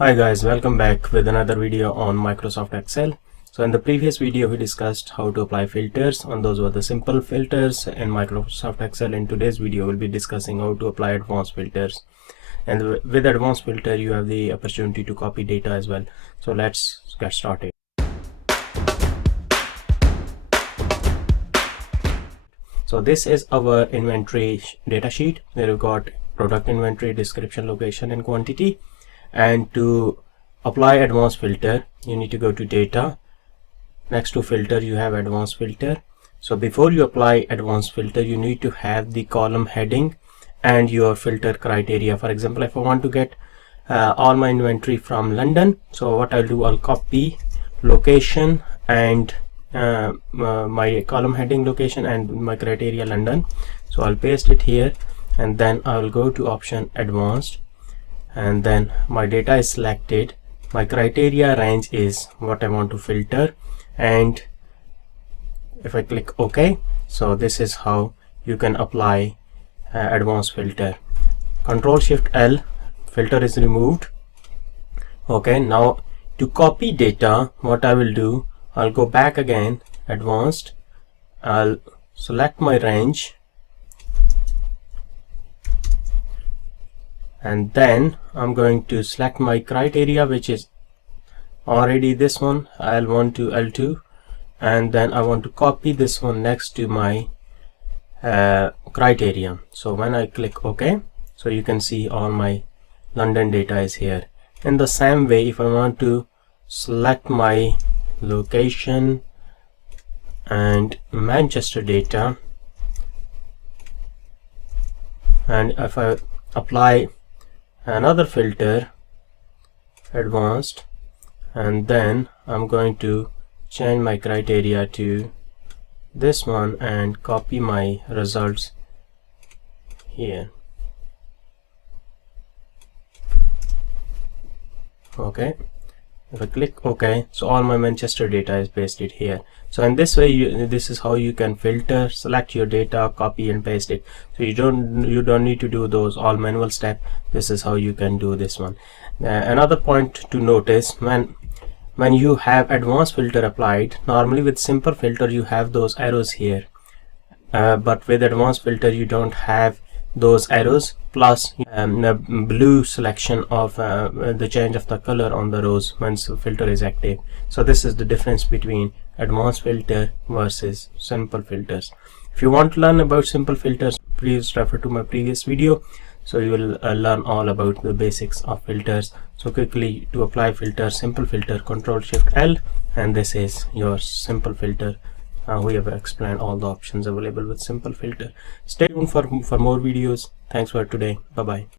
Hi guys, welcome back with another video on Microsoft Excel. So in the previous video we discussed how to apply filters, and those were the simple filters in Microsoft Excel. In today's video we'll be discussing how to apply advanced filters, and with advanced filter you have the opportunity to copy data as well. So let's get started. So this is our inventory data sheet where we've got product inventory, description, location and quantity. And to apply advanced filter you need to go to data. Next to filter you have advanced filter. So before you apply advanced filter you need to have the column heading and your filter criteria. For example, if I want to get all my inventory from London, so what I'll do, I'll copy location and my column heading location and my criteria London. So I'll paste it here and then I'll go to option advanced, and then my data is selected. My criteria range is what I want to filter, and if I click OK, so this is how you can apply advanced filter. Control Shift L, filter is removed. Okay, now to copy data, what I will do, I'll go back again, advanced, I'll select my range, and then I'm going to select my criteria, which is already this one, L1 to L2, and then I want to copy this one next to my criteria. So when I click OK, so you can see all my London data is here. In the same way, if I want to select my location and Manchester data, and if I apply another filter, advanced, and then I'm going to change my criteria to this one and copy my results here. Okay, if I click OK, so all my Manchester data is pasted here. So in this way this is how you can filter, select your data, copy and paste it. So you don't need to do those all manual steps. This is how you can do this one. Another point to notice, when you have advanced filter applied, normally with simple filter you have those arrows here, but with advanced filter you don't have those arrows, plus the blue selection of the change of the color on the rows once the filter is active. So this is the difference between advanced filter versus simple filters. If you want to learn about simple filters, please refer to my previous video, so you will learn all about the basics of filters. So quickly, to apply filter, simple filter, Control Shift L, and this is your simple filter. We have explained all the options available with simple filter. Stay tuned for more videos. Thanks for today. Bye bye.